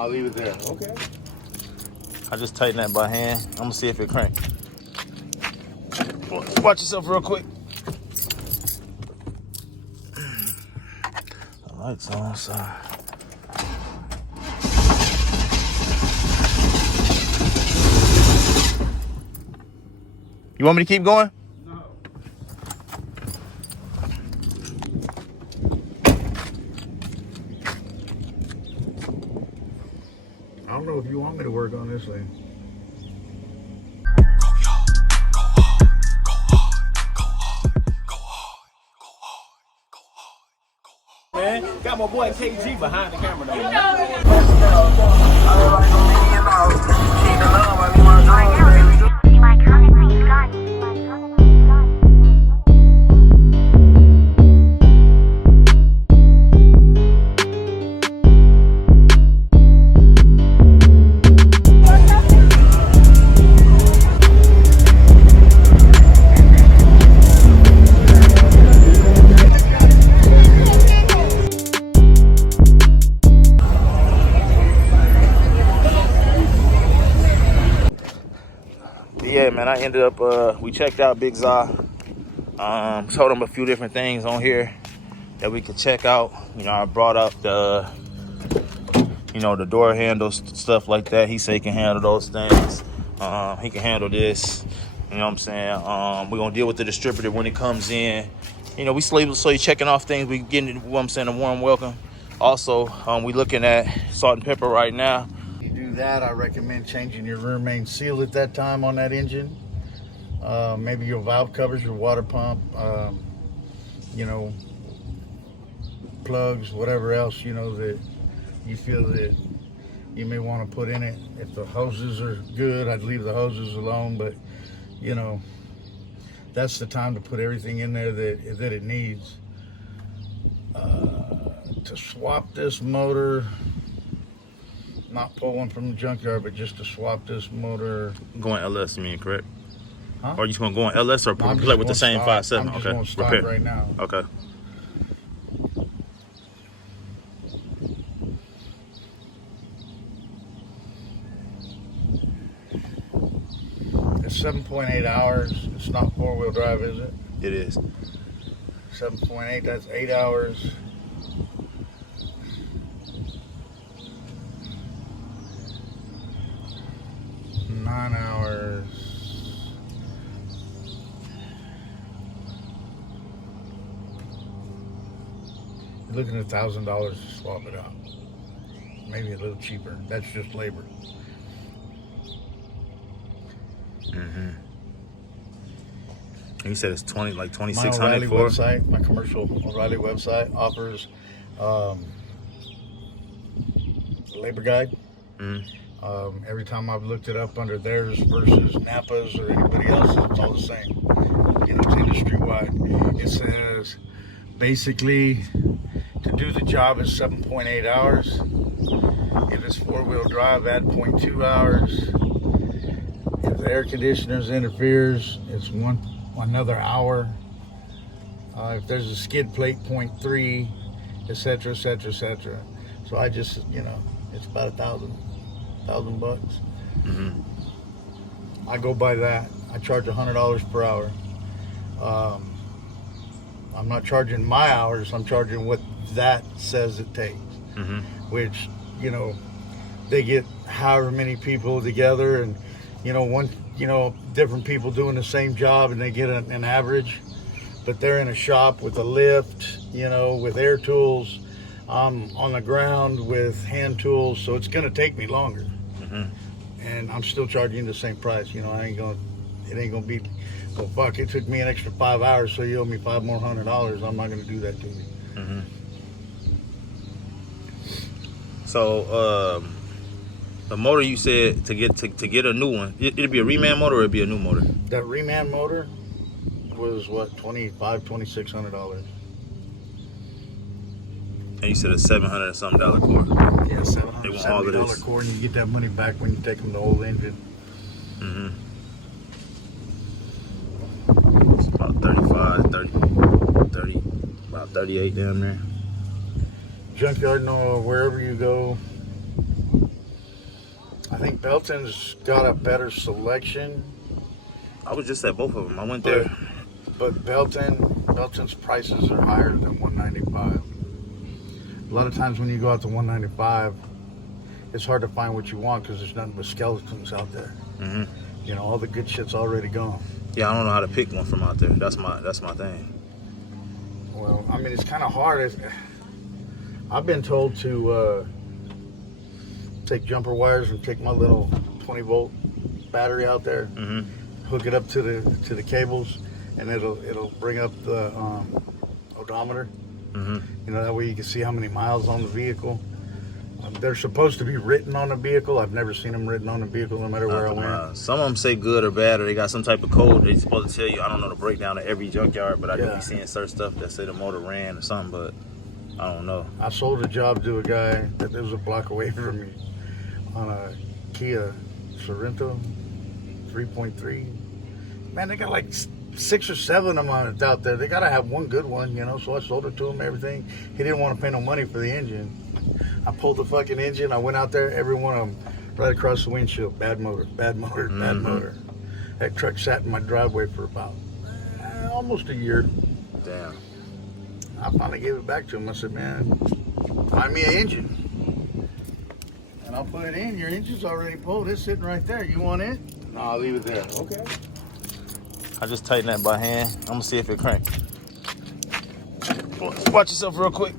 I'll leave it there. Okay. I just tighten that by hand. I'm gonna see if it cranks. Watch yourself real quick. The lights on, so. You want me to keep going? No. I don't know if you want me to work on this thing. Man, got my boy KG behind the camera though. Yeah, man, I ended up, we checked out Big Za. Told him a few different things on here that we could check out. You know, I brought up the, you know, the door handles, stuff like that. He said he can handle those things. He can handle this. You know what I'm saying? We're going to deal with the distributor when it comes in. You know, we so you're checking off things. We getting, what I'm saying, a warm welcome. Also, we looking at salt and pepper right now. That I recommend changing your rear main seal at that time on that engine. Maybe your valve covers, your water pump, you know, plugs, whatever else, you know, that you feel that you may want to put in it. If the hoses are good, I'd leave the hoses alone, but you know, that's the time to put everything in there that it needs. To swap this motor, not pull one from the junkyard, but just to swap this motor. Going LS, you mean, correct? Huh? Or you just want to go on LS or No, play with the same stop. 5.7? I'm just Okay. going to stop Repair. right now. Okay. It's 7.8 hours. It's not four-wheel drive, is it? It is. 7.8, that's 8 hours. $9. You're looking at $1,000 to swap it out. Maybe a little cheaper. That's just labor. Mm-hmm. You said it's 20, like My 2,600 O'Reilly for? website, my commercial O'Reilly website offers labor guide. Mm-hmm. Every time I've looked it up under theirs versus Napa's or anybody else's, it's all the same. You know, it's industry wide. It says basically to do the job is 7.8 hours. If it's four-wheel drive, add 0.2 hours. If the air conditioners interferes, it's another hour. If there's a skid plate, 0.3, etc., etc., etc. So I just, you know, it's about $1,000 bucks. Mm-hmm. I go by that. I charge $100 per hour. I'm not charging my hours. I'm charging what that says it takes. Mm-hmm. Which, you know, they get however many people together, and different people doing the same job, and they get an average. But they're in a shop with a lift, you know, with air tools. I'm on the ground with hand tools, so it's going to take me longer. Mm-hmm. And I'm still charging the same price. You know, it ain't gonna be, well, fuck, it took me an extra 5 hours, so you owe me $500 more. I'm not gonna do that to you. Mm-hmm. So, the motor you said to get a new one, it'd be a reman motor or it'd be a new motor? That reman motor was what, $2,600. And you said a $700 and something core. Yeah, $770 core, and you get that money back when you take them the whole engine. Mm-hmm. It's about 35, 30, about 38 down there. Junkyard, no, wherever you go, Belton's got a better selection. I was just at both of them. I went there. But Belton's prices are higher than 195. A lot of times when you go out to 195, it's hard to find what you want because there's nothing but skeletons out there. Mm-hmm. You know, all the good shit's already gone. Yeah, I don't know how to pick one from out there. That's my thing. Well, I mean, it's kind of hard. I've been told to take jumper wires and take my little 20-volt battery out there, hook it up to the cables, and it'll bring up the odometer. You know, that way you can see how many miles on the vehicle. They're supposed to be written on the vehicle. I've never seen them written on the vehicle, no matter where I went. Some of them say good or bad, or they got some type of code they're supposed to tell you. I don't know the breakdown of every junkyard, but I do be seeing certain stuff that say the motor ran or something, but I don't know. I sold a job to a guy that lives a block away from me on a Kia Sorento 3.3. Man, they got like 6 or 7 of them on it out there. They gotta have one good one, you know. So I sold it to him, everything. He didn't want to pay no money for the engine. I pulled the fucking engine. I went out there, every one of them, right across the windshield. Bad motor, bad motor, bad motor. That truck sat in my driveway for about almost a year. Damn. I finally gave it back to him. I said, man, find me an engine. And I'll put it in. Your engine's already pulled. It's sitting right there. You want it? No, I'll leave it there. Okay. I just tighten that by hand. I'm gonna see if it cranks. Watch yourself real quick.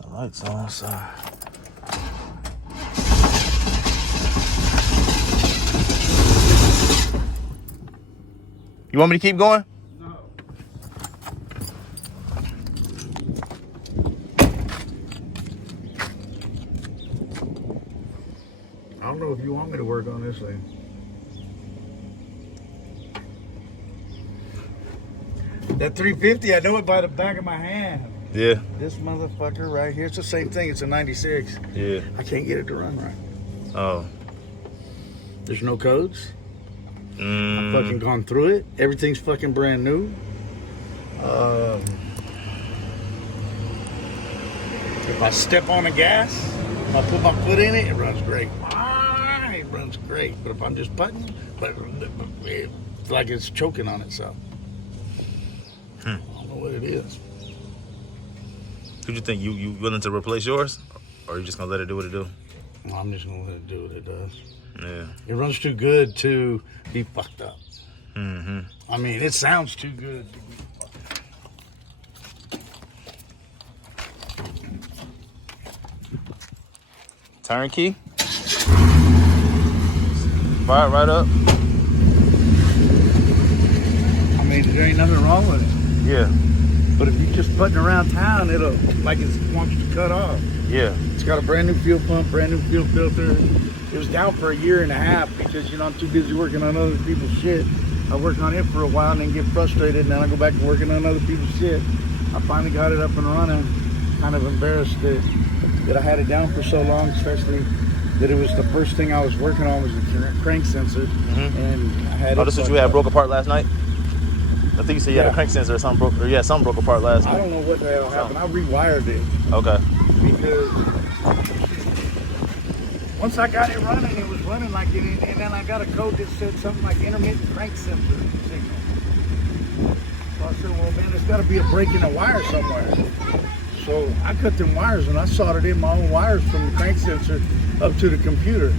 The lights on, so. You want me to keep going? No. I don't know if you want me to work on this thing. That 350, I know it by the back of my hand. Yeah. This motherfucker right here, it's the same thing. It's a 96. Yeah. I can't get it to run right. Oh. There's no codes. I've fucking gone through it. Everything's fucking brand new. If I step on the gas, if I put my foot in it, it runs great. It runs great. But if I'm just putting, it's like it's choking on itself. I don't know what it is. Who'd you think? You willing to replace yours? Or are you just gonna let it do what it do? Well, I'm just gonna let it do what it does. Yeah. It runs too good to be fucked up. Mm-hmm. I mean, it sounds too good to be fucked up. Turn key. Fire it right up. I mean, there ain't nothing wrong with it. Yeah. But if you're just putting around town, it'll, like it wants to cut off. Yeah. It's got a brand new fuel pump, brand new fuel filter. It was down for a year and a half because, you know, I'm too busy working on other people's shit. I work on it for a while and then get frustrated, and then I go back to working on other people's shit. I finally got it up and running. Kind of embarrassed that I had it down for so long, especially that it was the first thing I was working on was the crank sensor. And I had this is what you had broke apart last night? I think you said you had a crank sensor or something broke, or something broke apart last night. I don't know what the hell happened. I rewired it. Okay. Because once I got it running, it was running like it, and then I got a code that said something like intermittent crank sensor signal. So I said, well, man, there's got to be a break in the wire somewhere. So I cut them wires and I soldered in my own wires from the crank sensor up to the computer.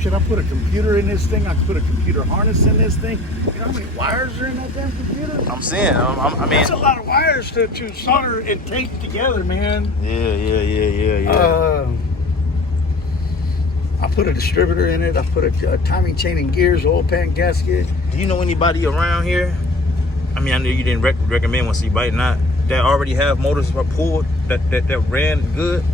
Should I put a computer in this thing? I could put a computer harness in this thing. You know how many wires are in that damn computer? I'm seeing. I mean, that's a lot of wires to solder and tape together, man. Yeah. I put a distributor in it. I put a timing chain and gears, oil pan gasket. Do you know anybody around here? I mean, I know you didn't recommend one, so you might not. That already have motors pulled that ran good.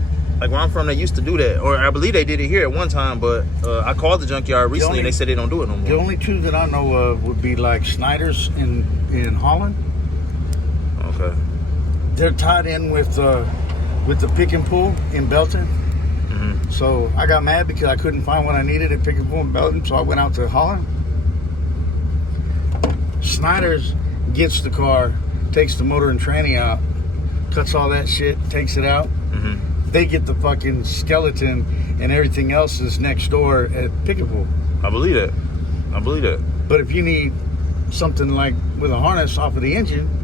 Like where I'm from, they used to do that, or I believe they did it here at one time. But I called the junkyard recently, and they said they don't do it no more. The only two that I know of would be like Snyder's in Holland. Okay. They're tied in with the pick and pull in Belton. So I got mad because I couldn't find what I needed at pick and pull in Belton, so I went out to Holland. Snyder's gets the car, takes the motor and tranny out, cuts all that shit, takes it out. they get the fucking skeleton and everything else is next door at Pickettville. I believe that. I believe that. But if you need something like with a harness off of the engine,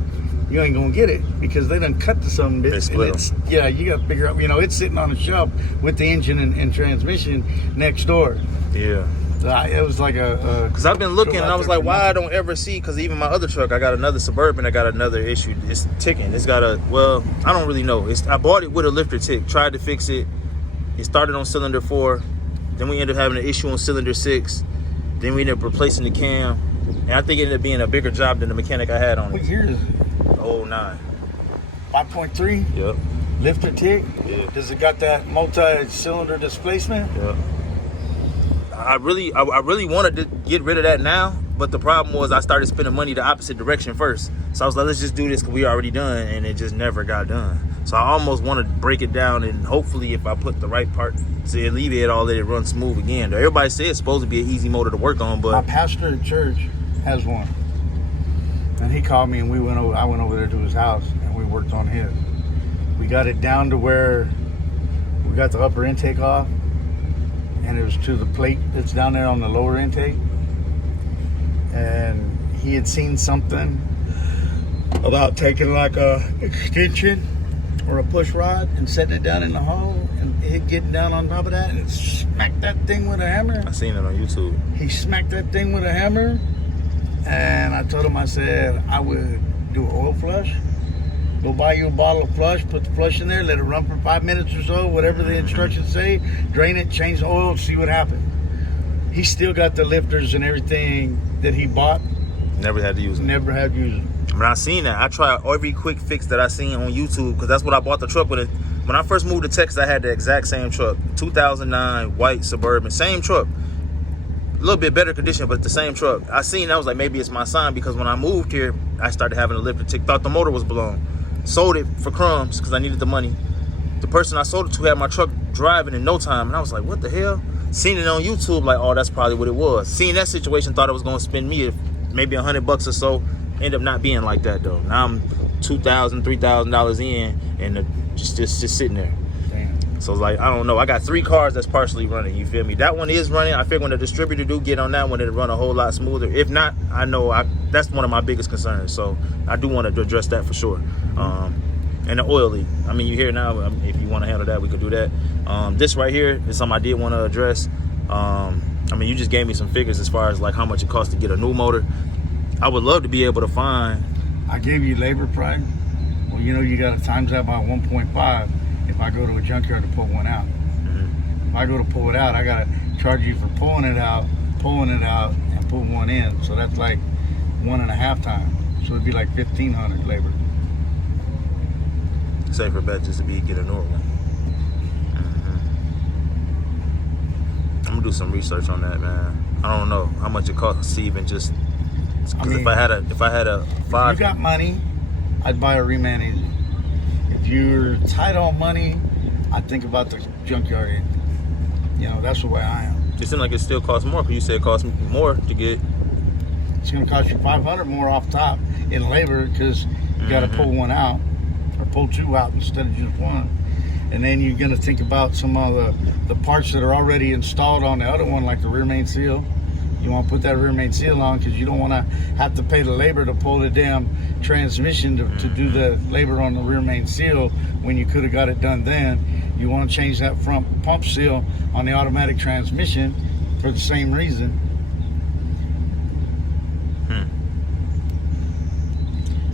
you ain't gonna get it because they done cut the some bit. They split them. Yeah, you got to figure out. You know, it's sitting on a shelf with the engine and transmission next door. Yeah. So it was like a. Because I've been looking and I was like, why I don't ever see? Because even my other truck, I got another Suburban. I got another issue. It's ticking. It's got a. Well, I don't really know. I bought it with a lifter tick. Tried to fix it. It started on cylinder 4. Then we ended up having an issue on cylinder 6. Then we ended up replacing the cam. And I think it ended up being a bigger job than the mechanic I had on What it. year is it? 09. 5.3. Yep. Lifter tick. Yeah. Does it got that multi-cylinder displacement? Yep. I really wanted to get rid of that now, but the problem was I started spending money the opposite direction first. So I was like, let's just do this because we already done, and it just never got done. So I almost want to break it down, and hopefully if I put the right part to alleviate all that, it runs smooth again. Everybody says it's supposed to be an easy motor to work on, My but pastor at church has one, and he called me, and I went over there to his house, and we worked on his. We got it down to where we got the upper intake off, and it was to the plate that's down there on the lower intake. And he had seen something about taking like a extension or a push rod and setting it down in the hole and it getting down on top of that and it smacked that thing with a hammer. I seen it on YouTube. He smacked that thing with a hammer, and I told him, I said, I would do an oil flush. Go buy you a bottle of flush, put the flush in there, let it run for 5 minutes or so, whatever the instructions say, drain it, change the oil, see what happens. He still got the lifters and everything that he bought. Never had to use it. Never had used it. When I seen that, I tried every quick fix that I seen on YouTube because that's what I bought the truck with. When I first moved to Texas, I had the exact same truck, 2009 white Suburban, same truck, a little bit better condition, but the same truck. I seen, I was like, maybe it's my sign because when I moved here, I started having a lifter tick. Thought the motor was blown. Sold it for crumbs because I needed the money. The person I sold it to had my truck driving in no time, and I was like, what the hell? Seen it on YouTube, like, oh, that's probably what it was. Seen that situation, thought it was going to spend me maybe $100 or so. Ended up not being like that though. Now I'm $2,000, $3,000 in, and just sitting there. Damn. So it's like, I don't know. I got 3 cars that's partially running. You feel me? That one is running. I figure when the distributor do get on that one, it'll run a whole lot smoother. If not, I know that's one of my biggest concerns. So I do want to address that for sure. And the oil leak. I mean, you hear now. If you want to handle that, we could do that. This right here is something I did want to address. I mean, you just gave me some figures as far as like how much it costs to get a new motor. I would love to be able to find. I gave you labor price. Well, you know, you got to times that by 1.5 if I go to a junkyard to pull one out. Mm-hmm. If I go to pull it out, I got to charge you for pulling it out, and putting one in. So that's like 1.5 times. So it'd be like 1,500 labor. Safer bet just to get a newer one. Mm-hmm. I'm gonna do some research on that, man. I don't know how much it costs to even just. Because if I had a 5, if you got money, I'd buy a reman engine. If you're tight on money, I think about the junkyard engine. You know, that's the way I am. it seems like it still costs more. Because you said it costs more to get. It's going to cost you $500 more off top in labor because you got to pull one out or pull 2 out instead of just one. And then you're going to think about some of the parts that are already installed on the other one, like the rear main seal. You want to put that rear main seal on because you don't want to have to pay the labor to pull the damn transmission to do the labor on the rear main seal when you could have got it done then. You want to change that front pump seal on the automatic transmission for the same reason.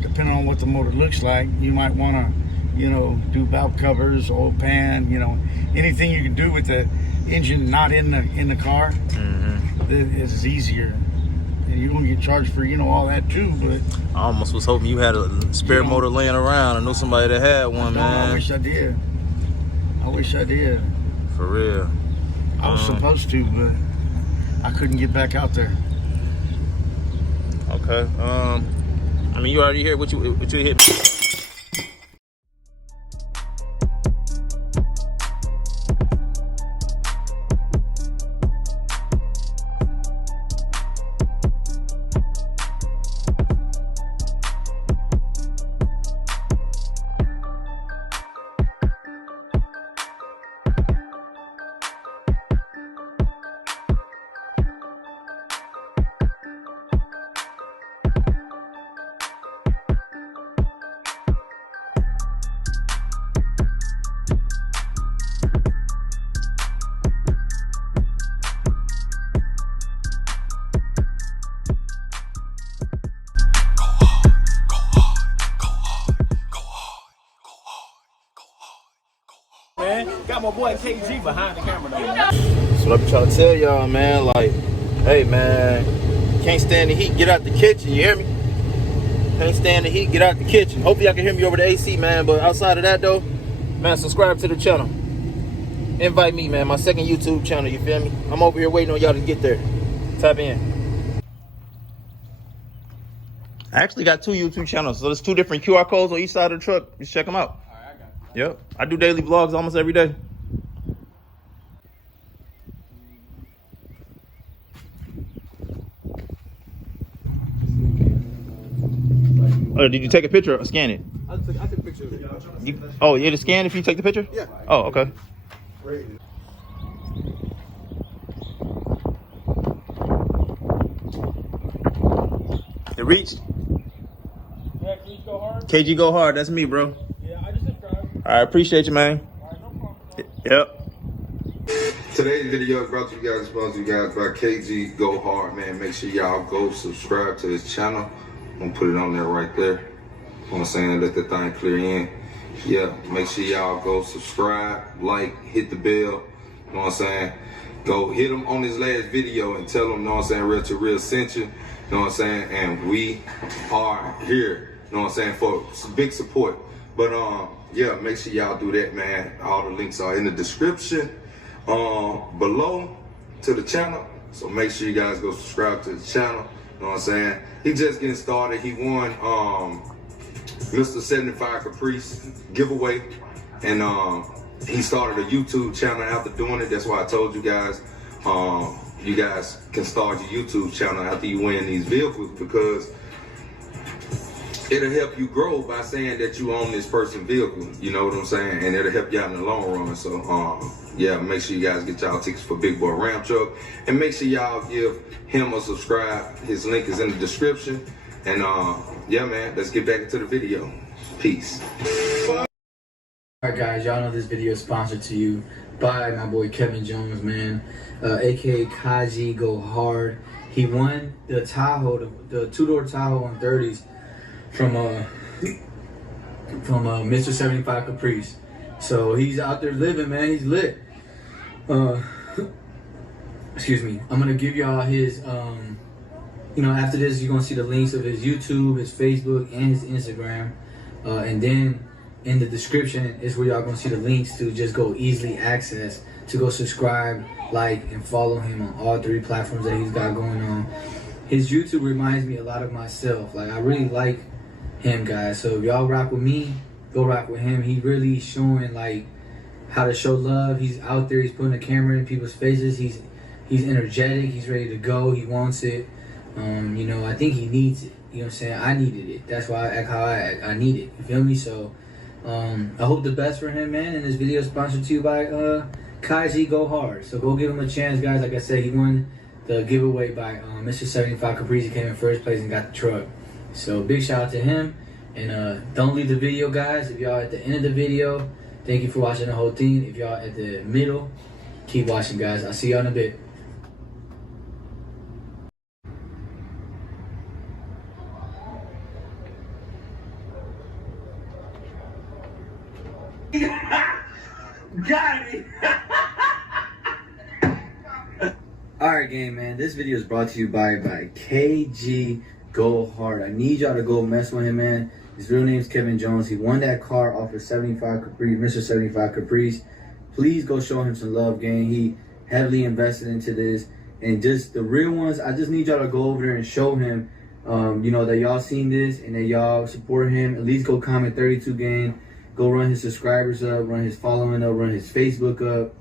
Depending on what the motor looks like, you might want to, you know, do valve covers, oil pan, you know, anything you can do with the engine not in the car. It's easier, and you're gonna get charged for, you know, all that too. But I almost was hoping you had a spare motor laying around. I know somebody that had one, man. I wish I did. For real. I was supposed to, but I couldn't get back out there. Okay. I mean, you already hear what you hit me. man. Got my boy KG behind the camera, though. That's what I'm trying to tell y'all, man. Like, hey, man, can't stand the heat, get out the kitchen, you hear me? Can't stand the heat, get out the kitchen. Hopefully y'all can hear me over the AC, man. But outside of that, though, man, subscribe to the channel. Invite me, man, my second YouTube channel, you feel me? I'm over here waiting on y'all to get there. Tap in. I actually got 2 YouTube channels, so there's 2 different QR codes on each side of the truck. Just check them out. All right, I got you. Yep, I do daily vlogs almost every day. Oh, did you take a picture or scan it? I took a picture of it. Oh, you had to scan if you take the picture? Yeah. Oh, okay. It reached? Yeah, can you go hard? KG Go Hard, that's me, bro. Yeah, I just subscribed. I appreciate you, man. All right, no problem. Yep. Today's video is brought to you guys, sponsored you guys by KG Go Hard, man. Make sure y'all go subscribe to his channel. I'm gonna put it on there right there. You know what I'm saying? Let the thing clear in. Yeah, make sure y'all go subscribe, like, hit the bell. You know what I'm saying? Go hit him on his last video and tell him, you know what I'm saying, Real to Real sent you. You know what I'm saying? And we are here, you know what I'm saying, for some big support. But yeah, make sure y'all do that, man. All the links are in the description below to the channel. So make sure you guys go subscribe to the channel. You know what I'm saying? He just getting started. He won Mr. 75 Caprice giveaway. And he started a YouTube channel after doing it. That's why I told you guys, you guys can start your YouTube channel after you win these vehicles, because it'll help you grow by saying that you own this person's vehicle. You know what I'm saying? And it'll help you out in the long run. So yeah, make sure you guys get y'all tickets for Big Boy Ram Truck, and make sure y'all give him a subscribe. His link is in the description. And yeah, man, let's get back into the video. Peace. Alright guys, y'all know this video is sponsored to you by my boy Kevin Jones, man, aka KG Go Hard. He won the Tahoe, the 2-door Tahoe 130s from Mr. 75 Caprice. So he's out there living, man. He's lit. Excuse me. I'm gonna give y'all his you know, after this you're gonna see the links of his YouTube, his Facebook, and his Instagram, and then in the description is where y'all gonna see the links to just go easily access to go subscribe, like, and follow him on all 3 platforms that he's got going on. His YouTube reminds me a lot of myself. Like, I really like him, guys. So if y'all rock with me, go rock with him. He really showing like how to show love. He's out there, he's putting the camera in people's faces. He's energetic, he's ready to go, he wants it. You know, I think he needs it. You know what I'm saying? I needed it. That's why I act how I act. I need it. You feel me? So I hope the best for him, man. And this video is sponsored to you by KG Go Hard. So go give him a chance, guys. Like I said, he won the giveaway by Mr. 75 Caprice. He came in first place and got the truck. So big shout out to him. And don't leave the video, guys. If y'all at the end of the video, thank you for watching the whole thing. If y'all at the middle, keep watching, guys. I'll see y'all in a bit. Got it. Alright, gang, man. This video is brought to you by KG Go Hard. I need y'all to go mess with him, man. His real name's Kevin Jones. He won that car off of 75 Caprice, Mr. 75 Caprice. Please go show him some love, gang. He heavily invested into this. And just the real ones, I just need y'all to go over there and show him, you know, that y'all seen this and that y'all support him. At least go comment 32 gang. Go run his subscribers up, run his following up, run his Facebook up.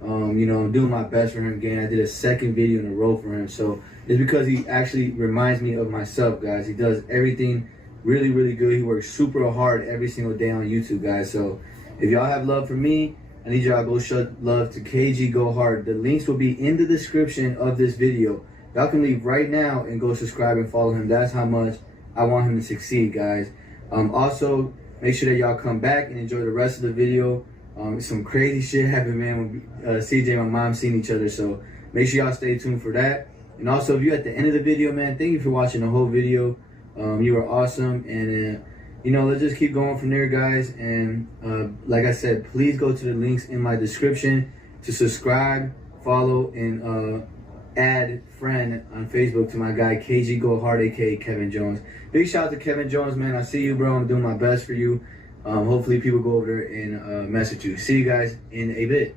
You know, I'm doing my best for him again. I did a second video in a row for him. So it's because he actually reminds me of myself, guys. He does everything really, really good. He works super hard every single day on YouTube, guys. So if y'all have love for me, I need y'all to go show love to KG Go Hard. The links will be in the description of this video. Y'all can leave right now and go subscribe and follow him. That's how much I want him to succeed, guys. Also, make sure that y'all come back and enjoy the rest of the video. Some crazy shit happened, man, when CJ and my mom seen each other. So make sure y'all stay tuned for that. And also, if you're at the end of the video, man, thank you for watching the whole video. You were awesome. And you know, let's just keep going from there, guys. And like I said, please go to the links in my description to subscribe, follow, and add friend on Facebook to my guy KG Go Hard, aka Kevin Jones. Big shout out to Kevin Jones, man. I see you, bro. I'm doing my best for you. Hopefully people go over there and message you. See you guys in a bit.